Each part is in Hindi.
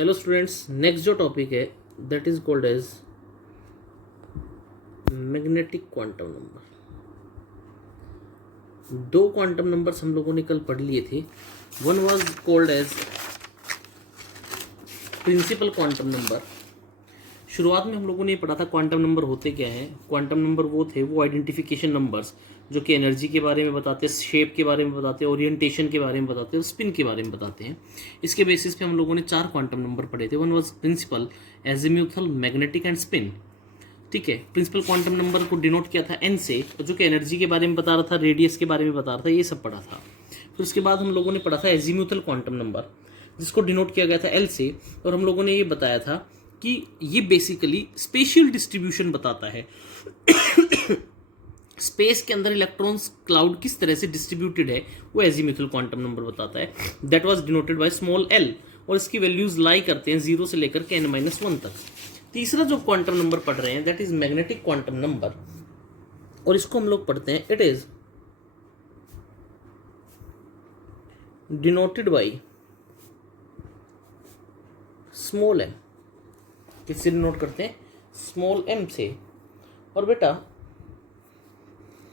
हेलो स्टूडेंट्स, नेक्स्ट जो टॉपिक है that is called as magnetic quantum number. दो क्वांटम नंबर्स हम लोगों ने कल पढ़ लिए थे। One was called as principal quantum number. शुरुआत में हम लोगों ने पढ़ा था क्वांटम नंबर होते क्या है। क्वांटम नंबर वो आइडेंटिफिकेशन नंबर्स जो कि एनर्जी के बारे में बताते हैं, शेप के बारे में बताते हैं, ओरिएंटेशन के बारे में बताते हैं और स्पिन के बारे में बताते हैं। इसके बेसिस पे हम लोगों ने चार क्वांटम नंबर पढ़े थे। One was principal, azimuthal, magnetic and spin. ठीक है, प्रिंसिपल क्वांटम नंबर को डिनोट किया था एन से, जो कि एनर्जी के बारे में बता रहा था, रेडियस के बारे में बता रहा था, ये सब पढ़ा था। फिर उसके बाद हम लोगों ने पढ़ा था एजीम्यूथल क्वांटम नंबर, जिसको डिनोट किया गया था एल से, और हम लोगों ने ये बताया था कि ये बेसिकली स्पेशियल डिस्ट्रीब्यूशन बताता है। स्पेस के अंदर इलेक्ट्रॉन्स क्लाउड किस तरह से डिस्ट्रीब्यूटेड है, वो एजीम्यूथल क्वांटम नंबर बताता है। That was denoted by small L, और इसकी वैल्यूज लाई करते हैं 0 से लेकर के n-1 तक। तीसरा जो क्वांटम नंबर पढ़ रहे हैं that is magnetic quantum number, और इसको हम लोग पढ़ते हैं it is denoted by small m. किससे डिनोट करते हैं? स्मॉल एम से। और बेटा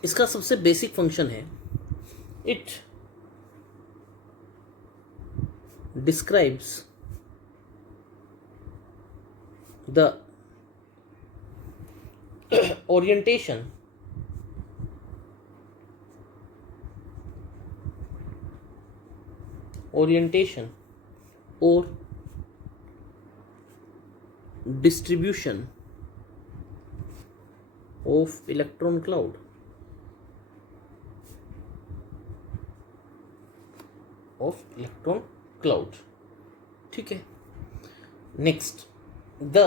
इसका सबसे बेसिक फंक्शन है, it describes the orientation or distribution of electron cloud ठीक है। Next, the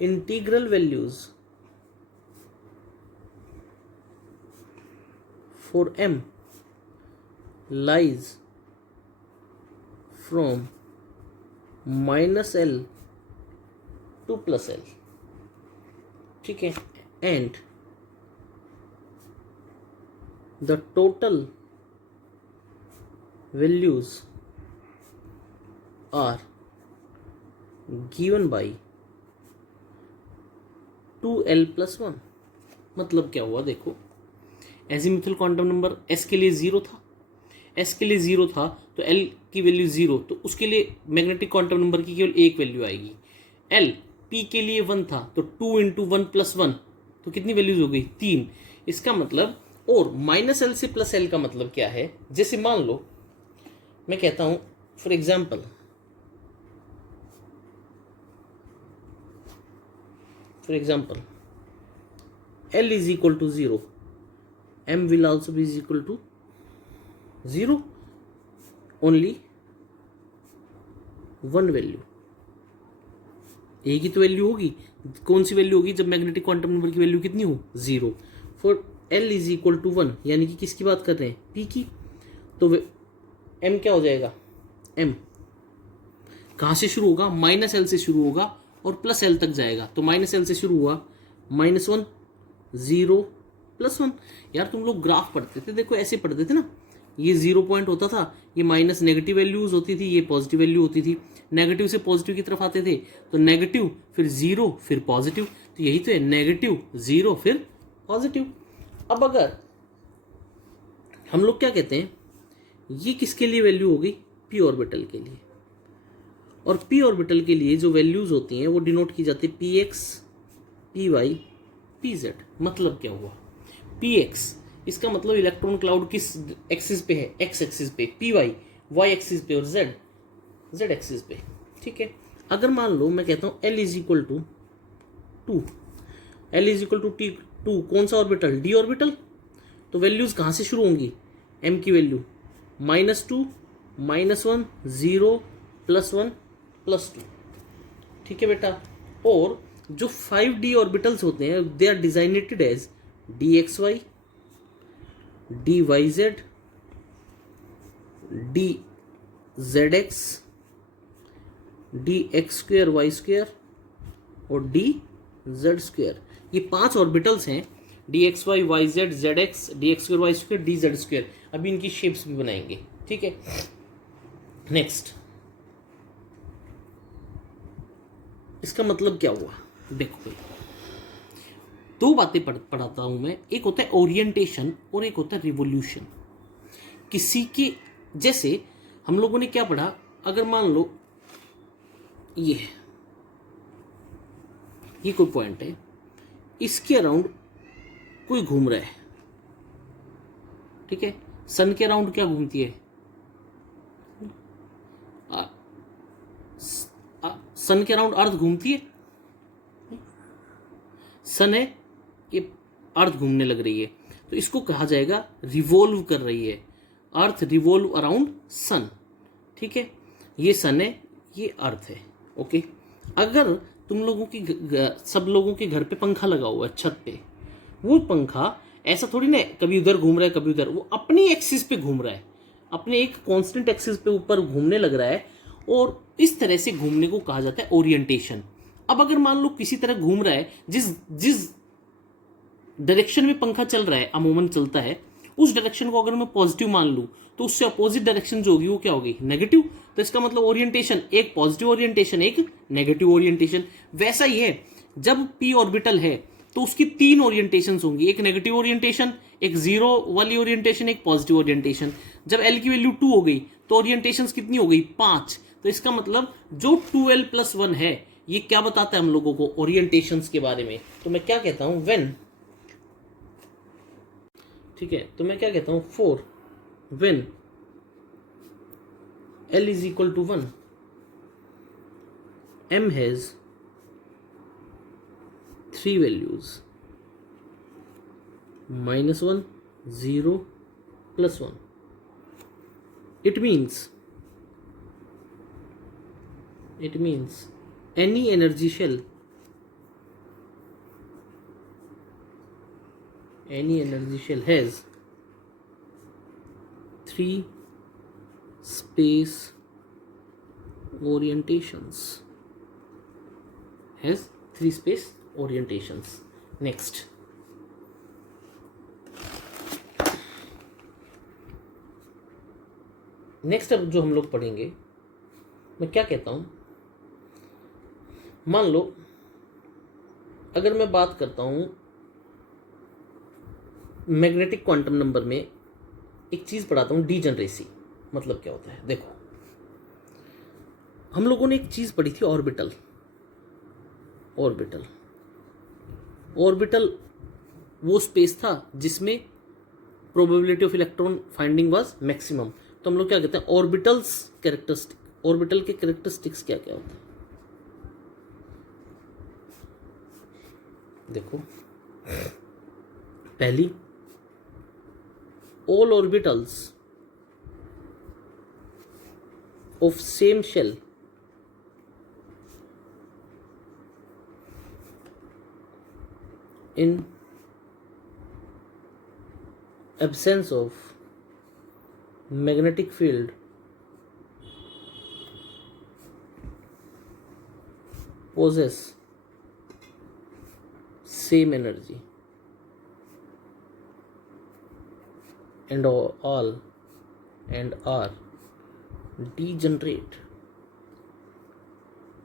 integral values for m lies from -L to +L। ठीक है, and the total values are given by 2l+1। मतलब क्या हुआ देखो, एजीम्यूथल क्वांटम नंबर s के लिए 0 था, s के लिए 0 था तो l की वैल्यू 0, तो उसके लिए मैग्नेटिक क्वांटम नंबर की केवल एक वैल्यू आएगी। l p के लिए 1 था तो 2 × 1+1, तो कितनी वैल्यूज हो गई? 3। इसका मतलब, और -L से +L का मतलब क्या है? जैसे मान लो मैं कहता हूं for example L is equal to 0, M will also be equal to 0, only one value. एक ही तो वैल्यू होगी। कौन सी वैल्यू होगी? जब मैग्नेटिक क्वांटम नंबर की वैल्यू कितनी हो? 0। For L is equal to 1, यानी कि किसकी बात कर रहे हैं? P की। तो M क्या हो जाएगा? M कहाँ से शुरू होगा? -L से शुरू होगा और +L तक जाएगा। तो -L से शुरू हुआ, -1 0 +1। यार तुम लोग ग्राफ पढ़ते थे, देखो ऐसे पढ़ते थे ना, ये 0 पॉइंट होता था, ये माइनस नेगेटिव वैल्यूज होती थी, ये पॉजिटिव वैल्यू होती थी। नेगेटिव से पॉजिटिव की तरफ आते थे तो नेगेटिव फिर 0 फिर पॉजिटिव, तो यही तो है, नेगेटिव 0 फिर पॉजिटिव। अब अगर हम लोग क्या कहते हैं, ये किसके लिए वैल्यू हो गई? p ऑर्बिटल के लिए। और p ऑर्बिटल के लिए जो वैल्यूज होती हैं वो डिनोट की जाती है px, py, pz। मतलब क्या हुआ? px इसका मतलब इलेक्ट्रॉन क्लाउड किस एक्सिस पे है? x एक्सिस पे। py y एक्सिस पे, और z एक्सिस पे। ठीक है, अगर मान लो मैं कहता हूँ l is equal to 2, l is equal to t2, कौन सा ऑर्बिटल? d orbital. तो वैल्यूज कहाँ से शुरू होंगी? m की वैल्यू -2 -1 0 +1 +2। ठीक है बेटा, और जो 5d ऑर्बिटल्स होते हैं they are designated as dxy, dyz, dzx, dx2 y2 और dz2। ये 5 ऑर्बिटल्स हैं d x y y z z x d x square y square d z square. अभी इनकी शेप्स भी बनाएंगे, ठीक है। नेक्स्ट, इसका मतलब क्या हुआ, देखो भाई दो बातें पढ़ाता हूं मैं, एक होता है ओरिएंटेशन और एक होता है रिवोल्यूशन। किसी के जैसे हम लोगों ने क्या पढ़ा, अगर मान लो ये कोई पॉइंट है, इसके अराउंड कोई घूम रहा है, ठीक है। सन के अराउंड क्या घूमती है, सन के अराउंड अर्थ घूमती है, सन है, ये अर्थ घूमने लग रही है, तो इसको कहा जाएगा रिवॉल्व कर रही है, अर्थ रिवॉल्व अराउंड सन, ठीक है। ये सन है, ये अर्थ है, ओके। अगर तुम लोगों की सब लोगों के घर पे पंखा लगा हुआ है छत पे, वो पंखा ऐसा थोड़ी ना कभी उधर घूम रहा है कभी उधर, वो अपनी एक्सिस पे घूम रहा है, अपने एक कांस्टेंट एक्सिस पे ऊपर घूमने लग रहा है, और इस तरह से घूमने को कहा जाता है ओरिएंटेशन। अब अगर मान लो किसी तरह घूम रहा है, जिस जिस डायरेक्शन में पंखा चल रहा है, अमूमन चलता है, उस डायरेक्शन को अगर मैं पॉजिटिव मान लूं, तो उससे अपोजिट डायरेक्शन जो होगी वो क्या होगी, नेगेटिव। तो इसका मतलब ओरिएंटेशन, एक पॉजिटिव ओरिएंटेशन एक नेगेटिव ओरिएंटेशन। वैसा ही है, जब पी ऑर्बिटल है तो उसकी तीन ओरिएंटेशन होंगी, एक नेगेटिव ओरिएंटेशन, एक जीरो वाली ओरिएंटेशन, एक पॉजिटिव ओरिएंटेशन। जब एल की वैल्यू 2 हो गई तो ओरिएंटेशन कितनी हो गई, 5। तो इसका मतलब जो 2l+1 है, ये क्या बताता है हम लोगों को ओरिएंटेशंस के बारे में। तो मैं क्या कहता हूं, व्हेन, ठीक है, तो मैं क्या कहता हूं, for when l is equal to 1, m has 3 values, -1, 0, +1. It means any energy shell has 3 space orientations. Next, अब जो हम लोग पढ़ेंगे, मैं क्या कहता हूं, मान लो अगर मैं बात करता हूं मैग्नेटिक क्वांटम नंबर में, एक चीज पढ़ाता हूं, डीजनरेसी मतलब क्या होता है। देखो, हम लोगों ने एक चीज पढ़ी थी, ऑर्बिटल। वो स्पेस था जिसमें probability of electron finding was maximum. तो हम लोग क्या कहते हैं, ऑर्बिटल के कैरेक्टरिस्टिक्स क्या क्या होते हैं। देखो, पहली, all orbitals of same shell in absence of magnetic field possess same energy and are degenerate।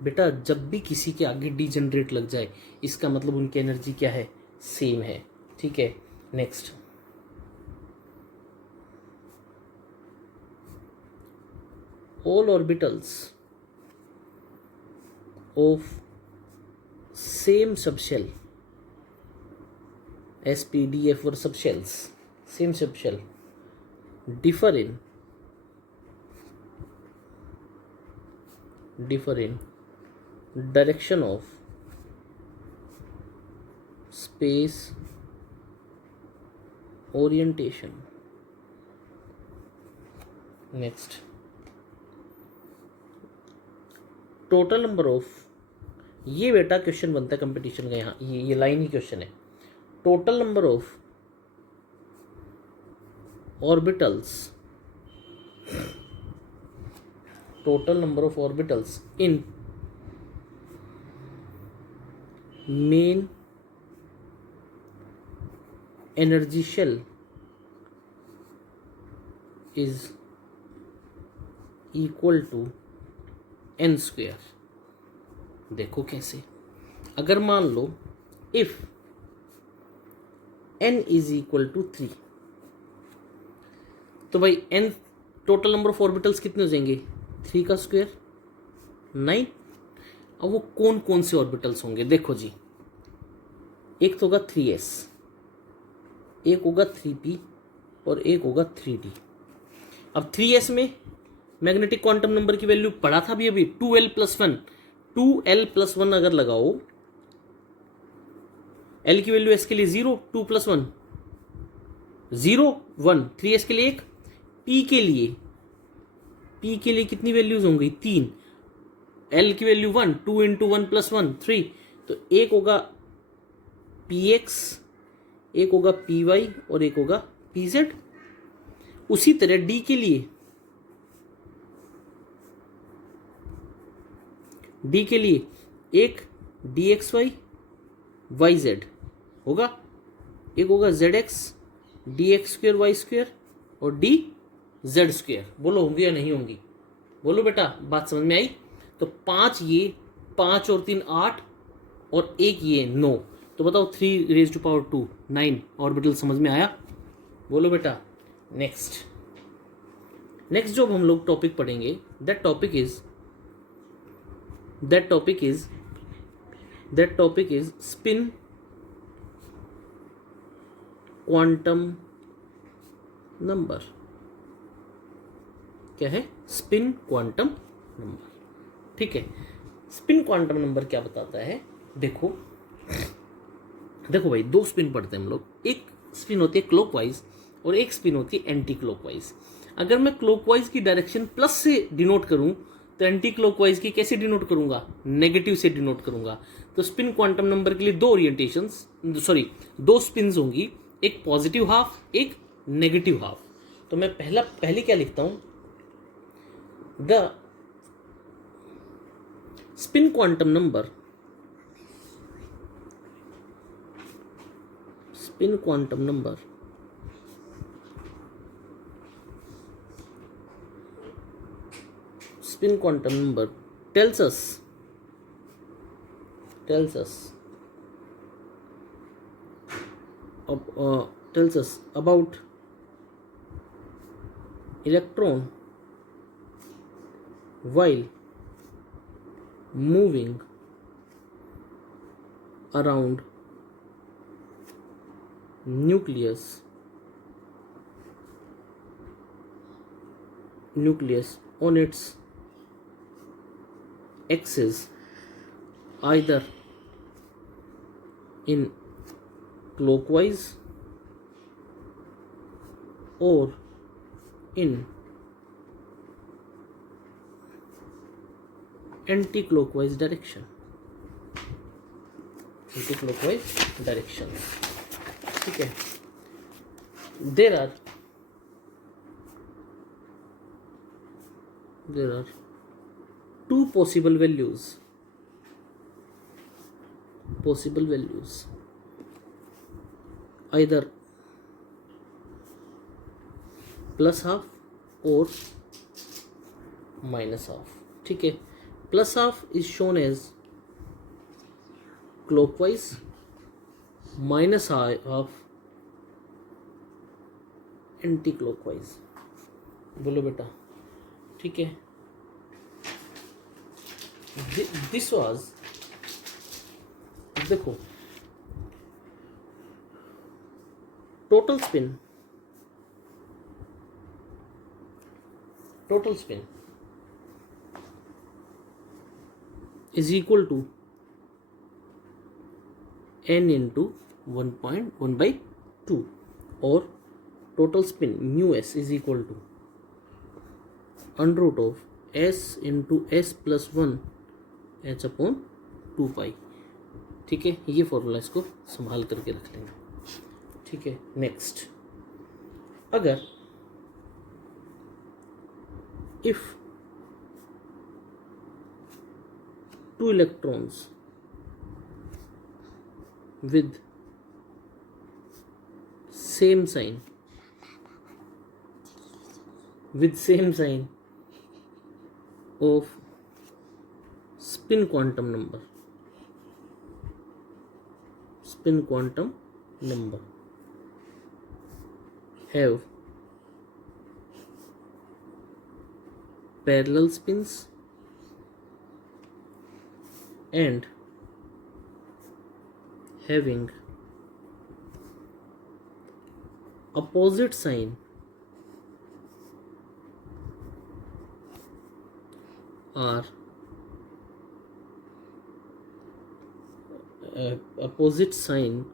बेटा, जब भी किसी के आगे डीजनरेट लग जाए, इसका मतलब उनकी एनर्जी क्या है, सेम है, ठीक है। Next, all orbitals of same subshell, SPDF were subshells, same subshell, differ in direction of space orientation। Next, total number of, ये बेटा क्वेश्चन बनता है कंपटीशन का, यहाँ ये लाइन ही क्वेश्चन है। Total number of orbitals in main energy shell is equal to n square. देखो कैसे, अगर मान लो if n is equal to 3, तो भाई n total number of orbitals कितने हो जाएंगे, 3 का स्क्वायर 9। अब वो कौन कौन से ऑर्बिटल्स होंगे, देखो जी, एक तो होगा 3s, एक होगा 3p और एक होगा 3d। अब 3s में मैग्नेटिक क्वांटम नंबर की वैल्यू पढ़ा था अभी 2l+1, 2l+1 अगर लगाओ, l की वैल्यू s के लिए 0, 2+1 0 1, 3s के लिए 1, p के लिए कितनी वैल्यूज होंगी, 3, l की वैल्यू 1, 2 इंटू 1+1 3, तो एक होगा px, एक होगा py और एक होगा pz। उसी तरह d के लिए, एक dxy yz होगा, एक होगा zx dx² y² और dz²। बोलो होंगी या नहीं होंगी, बोलो बेटा, बात समझ में आई। तो 5 ये, 5 और 3 8 और एक ये 9, तो बताओ 3⁻², 9 ऑर्बिटल समझ में आया, बोलो बेटा। नेक्स्ट जो हम लोग टॉपिक पढ़ेंगे, that topic is spin quantum number. क्या है, स्पिन क्वांटम नंबर, ठीक है। स्पिन क्वांटम नंबर क्या बताता है, देखो भाई, 2 स्पिन पढ़ते हैं हम लोग, एक स्पिन होती है क्लॉकवाइज और एक स्पिन होती है एंटी क्लॉकवाइज। अगर मैं क्लॉकवाइज की डायरेक्शन प्लस से डिनोट करूं, तो एंटी क्लॉकवाइज की कैसे डिनोट करूंगा, नेगेटिव से डिनोट करूंगा। तो स्पिन क्वांटम नंबर के लिए 2 स्पिन्स होंगी, एक पॉजिटिव हाफ, एक नेगेटिव हाफ। तो मैं पहले क्या लिखता हूं, the spin quantum number tells us about electron while moving around nucleus on its axis, either in clockwise or in anti-clockwise direction. ठीक है। there are 2 possible values, either plus half और माइनस हाफ, ठीक है। Plus half is shown as clockwise, minus half anti clockwise. बोलो बेटा, ठीक है। दिस वाज, देखो, total spin is equal to n into 1/2 और total spin mu s is equal to √of s into s+1 h/2π। ठीक है, ये फॉर्मूला इसको संभाल करके रख लेंगे, ठीक है। नेक्स्ट, अगर if 2 electrons with same sign with same sign of spin quantum number have parallel spins and having opposite sign are opposite sign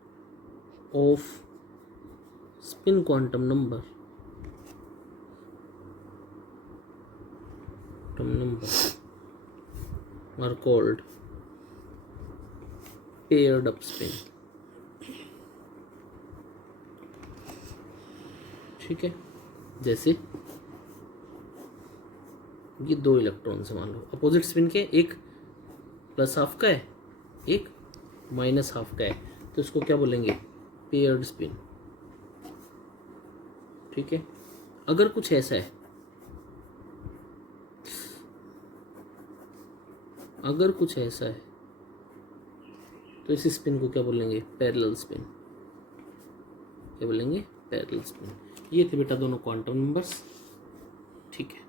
of spin quantum number are called paired up spin. ठीक है, जैसे ये दो इलेक्ट्रॉन से मान लो अपोजिट स्पिन के, एक प्लस हाफ का है एक माइनस हाफ का है, तो इसको क्या बोलेंगे? Paired spin. ठीक है, अगर कुछ ऐसा है, तो इस स्पिन को क्या बोलेंगे? Parallel spin. क्या बोलेंगे? Parallel spin. ये थे बेटा दोनों क्वांटम नंबर्स। ठीक है।